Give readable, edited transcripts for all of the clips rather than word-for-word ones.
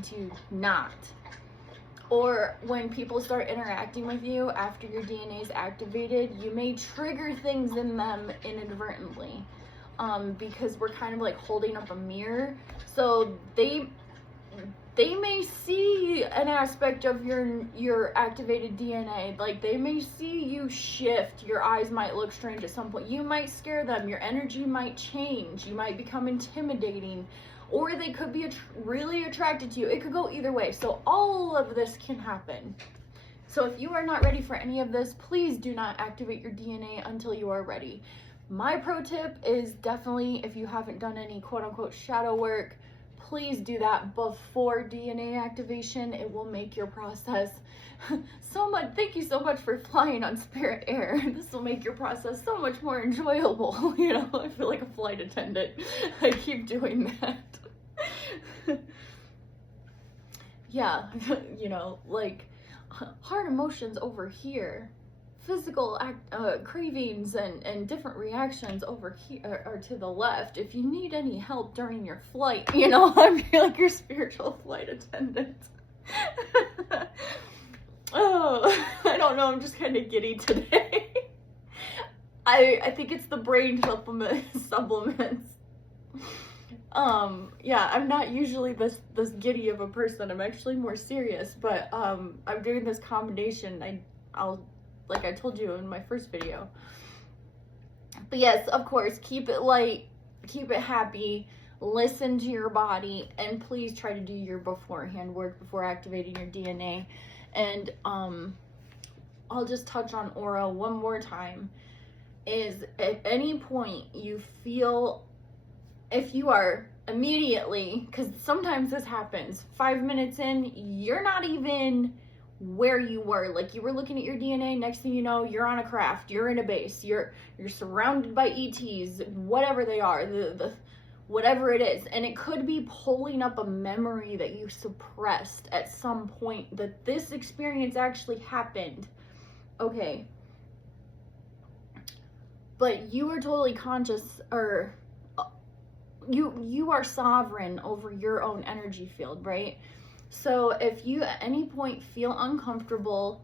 going to not. Or when people start interacting with you after your DNA is activated, you may trigger things in them inadvertently, because we're kind of like holding up a mirror. So they may see an aspect of your activated DNA. Like, they may see you shift. Your eyes might look strange at some point. You might scare them. Your energy might change. You might become intimidating. Or they could be really attracted to you. It could go either way. So all of this can happen. So if you are not ready for any of this, please do not activate your DNA until you are ready. My pro tip is definitely, if you haven't done any quote-unquote shadow work, please do that before DNA activation. It will make your process so much. Thank you so much for flying on Spirit Air. This will make your process so much more enjoyable. You know, I feel like a flight attendant. I keep doing that. Yeah, you know, like hard emotions over here. Physical cravings and different reactions over here are to the left. If you need any help during your flight, you know, I feel like your spiritual flight attendant. Oh, I don't know, I'm just kind of giddy today. I think it's the brain supplements. Yeah, I'm not usually this giddy of a person. I'm actually more serious, but I'm doing this combination. I'll like I told you in my first video. But yes, of course, keep it light, keep it happy, listen to your body, and please try to do your beforehand work before activating your DNA. And I'll just touch on aura one more time. Is at any point you feel, if you are immediately, because sometimes this happens, 5 minutes in, you're not even where you were. Like, you were looking at your DNA, next thing you know, you're on a craft, you're in a base, you're surrounded by ETs, whatever they are, the whatever it is. And it could be pulling up a memory that you suppressed at some point, that this experience actually happened. Okay. But you are totally conscious, or you are sovereign over your own energy field, right? So if you at any point feel uncomfortable,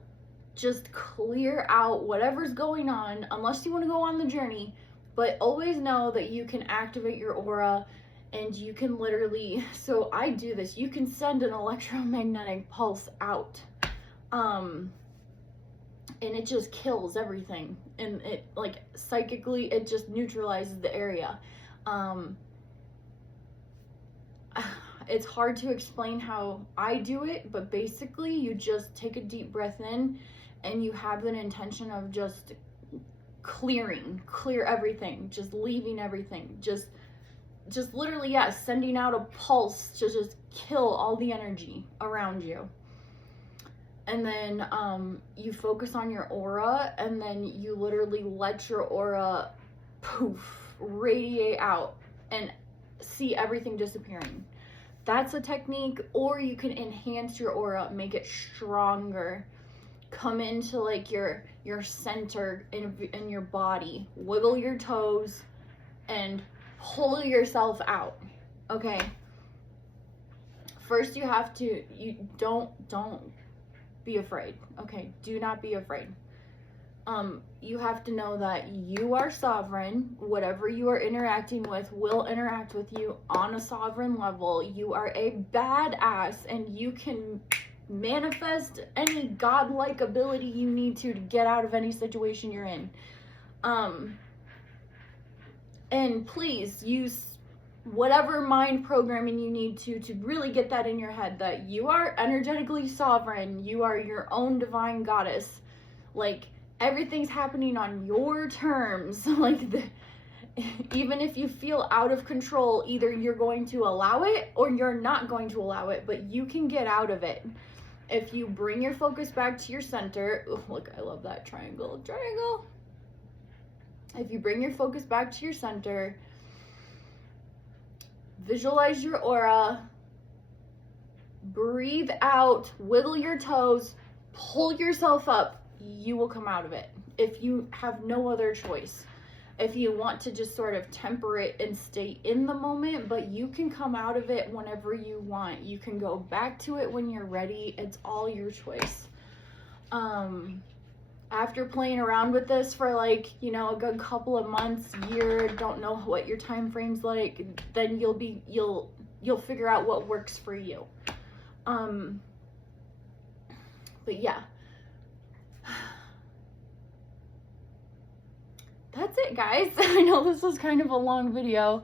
just clear out whatever's going on, unless you want to go on the journey. But always know that you can activate your aura, and you can literally, so I do this, you can send an electromagnetic pulse out, and it just kills everything, and it, like, psychically, it just neutralizes the area. It's hard to explain how I do it, but basically you just take a deep breath in, and you have an intention of just clear everything, just leaving everything, just literally, yeah, sending out a pulse to just kill all the energy around you. And then you focus on your aura, and then you literally let your aura poof, radiate out, and see everything disappearing. That's a technique. Or you can enhance your aura, make it stronger, come into like your center in your body, wiggle your toes, and pull yourself out. Okay, first you have to, you don't be afraid. Okay, do not be afraid. You have to know that you are sovereign. Whatever you are interacting with will interact with you on a sovereign level. You are a badass, and you can manifest any godlike ability you need to get out of any situation you're in. And please use whatever mind programming you need to really get that in your head, that you are energetically sovereign. You are your own divine goddess. Like, everything's happening on your terms. Like, even if you feel out of control, either you're going to allow it or you're not going to allow it, but you can get out of it. If you bring your focus back to your center, look, I love that triangle. If you bring your focus back to your center, visualize your aura, breathe out, wiggle your toes, pull yourself up, you will come out of it if you have no other choice. if you want to just sort of temper it and stay in the moment, but you can come out of it whenever you want. You can go back to it when you're ready. It's all your choice. After playing around with this for like, you know, a good couple of months, year, don't know what your time frame's like, then you'll figure out what works for you. But yeah. That's it, guys. I know this was kind of a long video,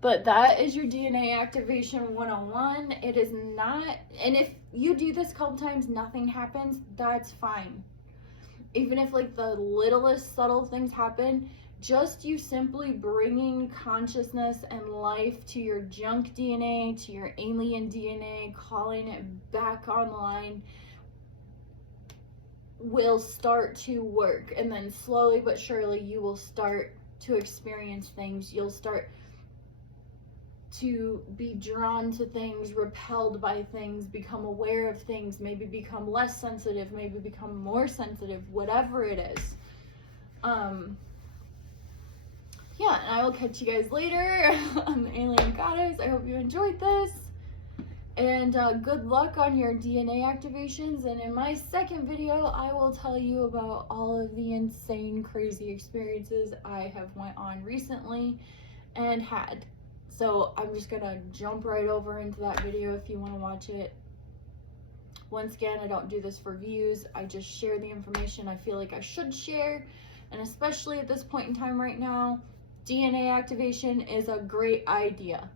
but that is your DNA activation 101. It is not, and if you do this a couple times, nothing happens, that's fine. Even if like the littlest subtle things happen, just you simply bringing consciousness and life to your junk DNA, to your alien DNA, calling it back online, will start to work. And then slowly but surely you will start to experience things. You'll start to be drawn to things, repelled by things, become aware of things, maybe become less sensitive, maybe become more sensitive, whatever it is. Yeah, and I will catch you guys later on the Alien Goddess. I hope you enjoyed this. And good luck on your DNA activations. And in my second video, I will tell you about all of the insane, crazy experiences I have went on recently and had. So I'm just gonna jump right over into that video if you want to watch it. Once again, I don't do this for views. I just share the information I feel like I should share. And especially at this point in time right now, DNA activation is a great idea.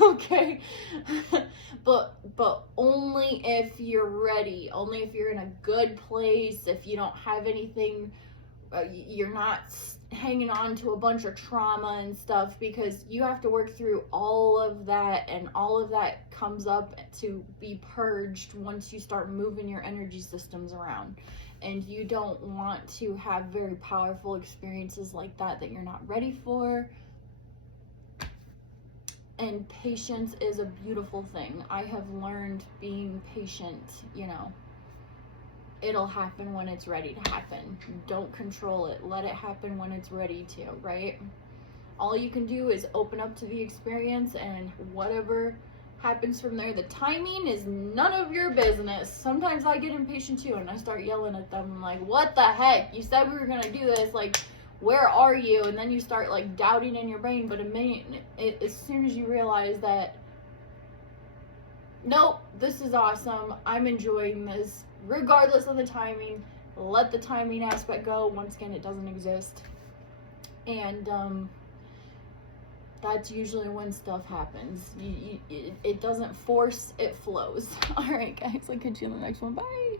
Okay? but only if you're ready, only if you're in a good place, if you don't have anything, you're not hanging on to a bunch of trauma and stuff, because you have to work through all of that, and all of that comes up to be purged once you start moving your energy systems around. And you don't want to have very powerful experiences like that you're not ready for. And patience is a beautiful thing. I have learned being patient, you know. It'll happen when it's ready to happen. Don't control it. Let it happen when it's ready to, right? All you can do is open up to the experience, and whatever happens from there. The timing is none of your business. Sometimes I get impatient too, and I start yelling at them. I'm like, what the heck? You said we were gonna do this. Like, where are you? And then you start like doubting in your brain. But as soon as you realize that, nope, this is awesome, I'm enjoying this, regardless of the timing, let the timing aspect go. Once again, it doesn't exist. And that's usually when stuff happens. It doesn't force, it flows. All right, guys, I'll catch you in the next one. Bye.